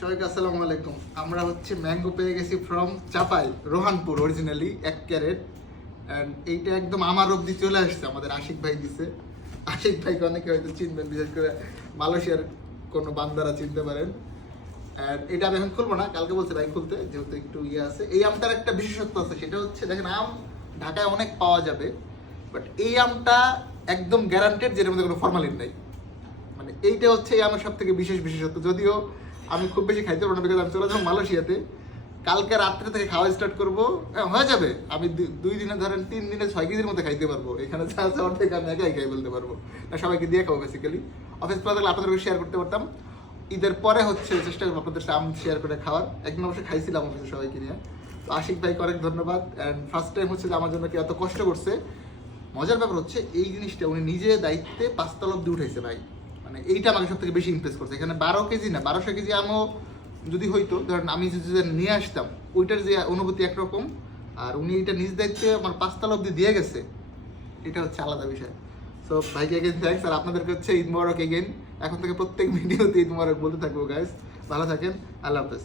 সবাইকে আসসালামু আলাইকুম। আমরা হচ্ছে ম্যাঙ্গো পেয়ে গেছি from Chapai, Rohanpur, originally 1 carat. And এইটা একদম আমার অবধি চলে আসছে, আমাদের আশিক ভাই দিছে। আশিক ভাইকে অনেকে হয়তো চিনবেন, বিশেষ করে মালয়েশিয়ার কোনো বান্দারা চিনতে পারেন। অ্যান্ড এটা আমি এখন খুলবো না, কালকে বলছে ভাই খুলতে, যেহেতু একটু আছে। এই আমটার একটা বিশেষত্ব আছে, সেটা হচ্ছে দেখেন আম ঢাকায় অনেক পাওয়া যাবে, বাট এই আমটা একদম গ্যারান্টেড যেটার মধ্যে কোনো ফরমালিন নাই। মানে এইটা হচ্ছে আমার সব থেকে বিশেষত্ব। যদিও আমি খুব বেশি খাইতে পারবো না, বিকজ আমি চলে যাবো মালয়েশিয়াতে। কালকে রাত্রে থেকে খাওয়া স্টার্ট করবো, হয়ে যাবে। আমি 2 দিনে ধরেন 3 দিনে 6 কেজির মধ্যে খাইতে পারবো। এখানে যা আছে অর্ধেক আমি একাই খাই বলতে পারবো না, সবাইকে দিয়ে খাবো বেসিক্যালি। অফিস প্লাস থাকলে আপনাদেরকে শেয়ার করতে পারতাম। ঈদের পরে হচ্ছে চেষ্টা করবো আপনাদের সাথে আম শেয়ার করে খাওয়ার। একদিন অবশ্যই খাইছিলাম অফিসে সবাইকে নিয়ে। তো আশিক ভাইকে অনেক ধন্যবাদ। অ্যান্ড ফার্স্ট টাইম হচ্ছে যে আমার জন্য কি এত কষ্ট করছে। মজার ব্যাপার হচ্ছে এই জিনিসটা উনি নিজে দায়িত্বে 5 তলা অব্দি উঠাইছে ভাই। মানে এইটা আমাকে সব থেকে বেশি ইমপ্রেস করছে। এখানে 12 কেজি না 1200 কেজি আমও যদি হইতো, ধরেন আমি যদি নিয়ে আসতাম, ওইটার যে অনুভূতি একরকম, আর উনি এটা নিজ দায়িত্বে আমার 5 তলা অব্দি দিয়ে গেছে, এটা হচ্ছে আলাদা বিষয়। সো ভাইকে এগেন থ্যাংকস। আর আপনাদেরকে হচ্ছে ঈদ মোবারক এগেন। এখন থেকে প্রত্যেক ভিডিওতে ঈদ মোবারক বলতে থাকবো গাইস। ভালো থাকেন, আল্লাহ হাফেজ।